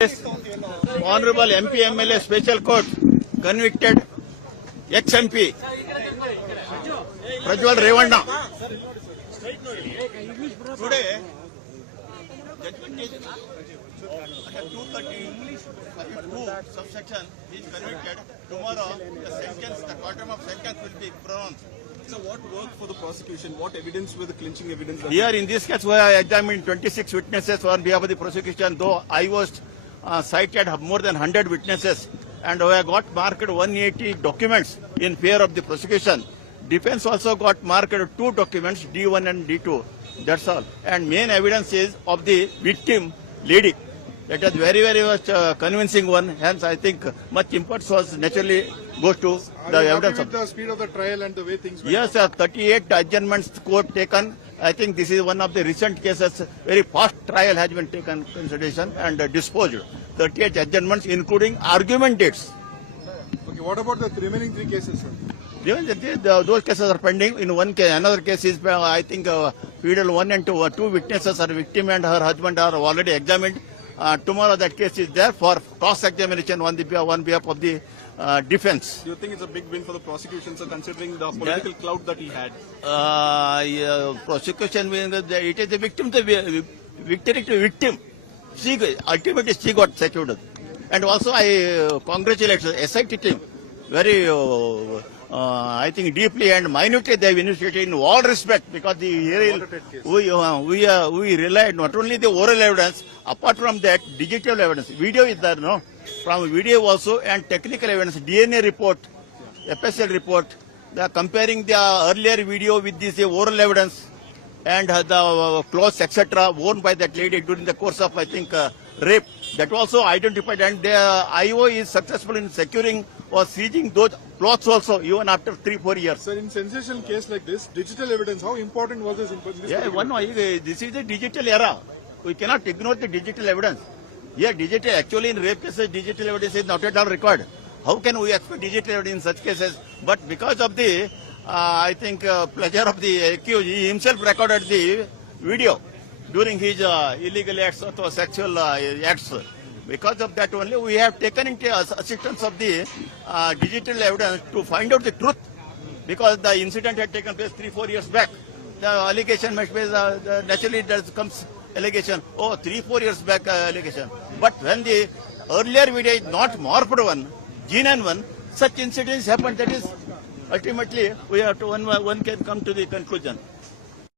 Honorable MP MLA Special Court convicted ex-MP Prajwal Revanna. Today, judgment is at 2:32 subsection is convicted. Tomorrow, the quantum of sentence will be pronounced. So what worked for the prosecution? What evidence were the clinching evidence? Here in this case, we have examined 26 witnesses on behalf of the prosecution, though I was cited more than 100 witnesses, and we have got marked 180 documents in favor of the prosecution. Defense also got marked 2 documents, D1 and D2. That's all. And main evidence is of the victim, lady. That is very, very much convincing one. Hence, I think much importance was naturally goes to the evidence. With the speed of the trial and the way things went? Yes, 38 adjournments court taken. I think this is one of the recent cases. Very fast trial has been taken consideration and disposed. 38 adjournments, including argument dates. Okay, what about the remaining 3 cases, sir? Even those cases are pending. In one case, another case is, I think, Fidel 1 and 2. 2 witnesses, are victim and her husband, are already examined. Tomorrow that case is there for cross-examination on behalf of the defense. Do you think it's a big win for the prosecution, sir, considering the political clout that he had? Prosecution, it is the victim, the victory to victim. Ultimately, she got secured. And also, I congratulate the SIT team very, I think, deeply and minutely they have initiated in all respect, because we relied not only the oral evidence, apart from that, digital evidence. Video is there, no? From video also, and technical evidence, DNA report, FSL report, they are comparing the earlier video with this oral evidence and the clothes, etc., worn by that lady during the course of, I think, rape. That also identified, and the IO is successful in securing or seizing those clothes also, even after 3-4 years. Sir, in sensational case like this, digital evidence, how important was this? This is the digital era. We cannot ignore the digital evidence. Yeah, digital, actually in rape cases, digital evidence is not at all required. How can we expect digital evidence in such cases? But because of the, I think, pleasure of the accused, he himself recorded the video during his illegal acts or sexual acts. Because of that only, we have taken into assistance of the digital evidence to find out the truth. Because the incident had taken place 3-4 years back. The allegation must be, naturally there comes allegation, 3-4 years back allegation. But when the earlier video is not morphed one, genuine one, such incidents happen. That is, ultimately, we have to, one can come to the conclusion.